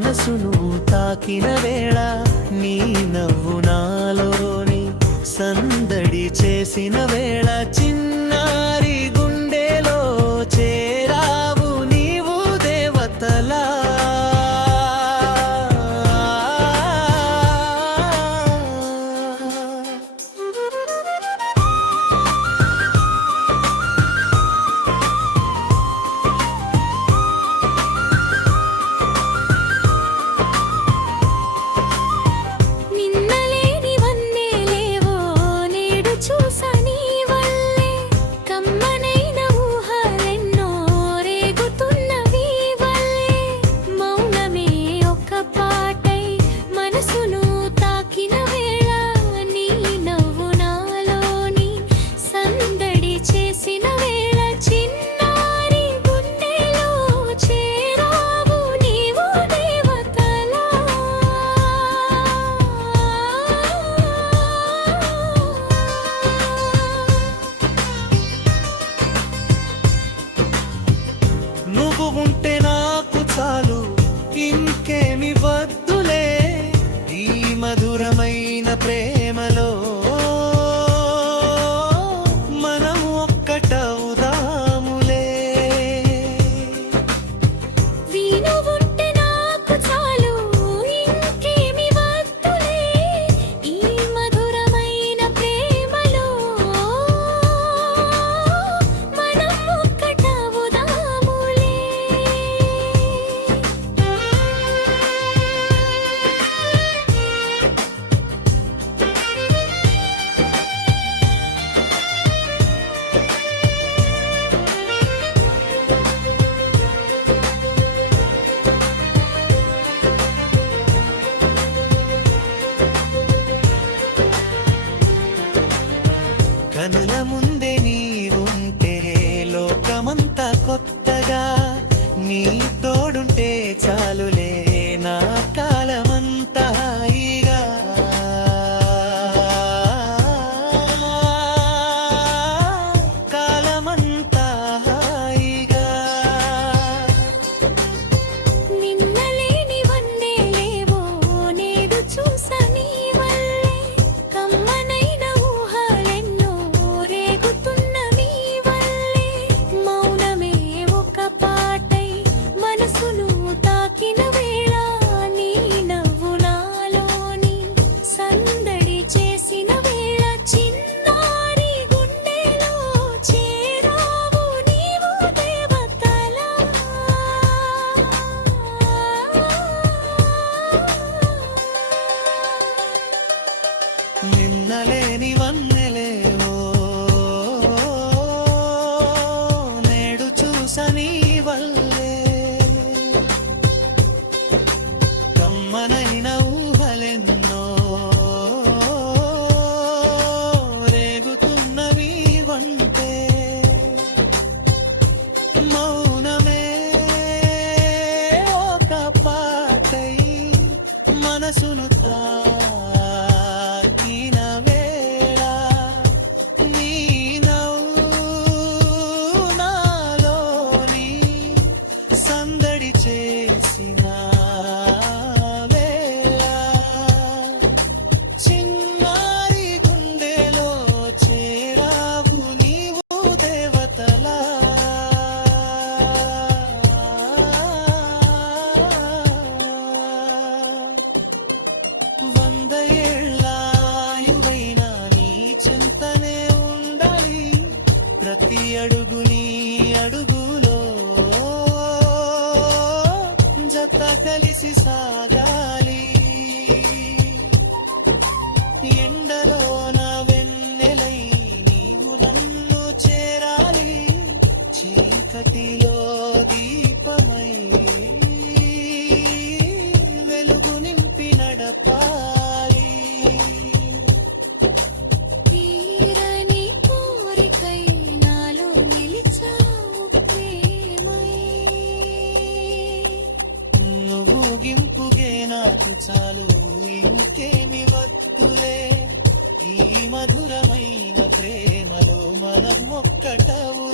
మనసును తాకిన వేళ నీ నవ్వు నాలోని సందడి చేసిన వేళ చిన్నారి గుండెలో చేరావు నీవు దేవతలా. ఉంటే నాకు చాలు ఇంకేమి వద్దులే ఈ మధురమైన ప్రేమలో మనం ఒక్కటవుదాములే. వీణువుంటే నాకు చాలు ఇంకేమి వద్దులే ఈ మధురమైన ప్రేమలో మనం ఒక్కటవుదాములే. కనుల ముందే నీవుంటే లోకమంతా కొత్తగా నీ తోడుంటే చాలులే నా కాలమంతా హాయిగా. కాలమంతా హాయిగా. నిన్నలేని వన్నే లేవో నేడు చూసా నీ వల్లే కమ్మనైన ఊహలెన్నో రేగుతున్న నీ వల్లే మౌనమే ఒక పాటై మనసును తాకిన వేళ నీ నవ్వు నాలోని సందడి చేసిన వేళ చిన్నారి గుండెలో చేరావు నీవు దేవతలా. నిన్నలేని వన్నెలేవో నేడు చూసని వల్లే కమ్మనైన ఊహలెన్నో రేగుతున్నవి వంటే మౌనమే ఒక పాటై మనసును తాకిన వేళ నీ నవ్వు నాలోని సందడి చేసిన వేళ చిన్నారి గుండెలో చేరావు నీవు దేవతలా. వంద ఏళ్ళ ఆయువైనా నీ చింతనే ఉండాలి ప్రతి అడుగు నీ అడుగులో జత కలిసి సాగాలి. ఎండలో నా వెన్నెలై నీవు నన్ను చేరాలి చీకటిలో దీపమై వెలుగు నింపి నడపాలి. తీరని కోరికై నాలో నిలిచావు ప్రేమై నువ్వు గింపుగే నాకు చాలు ఇంకేమి వద్దులే ఈ మధురమైన ప్రేమలో మనం ఒక్కటవు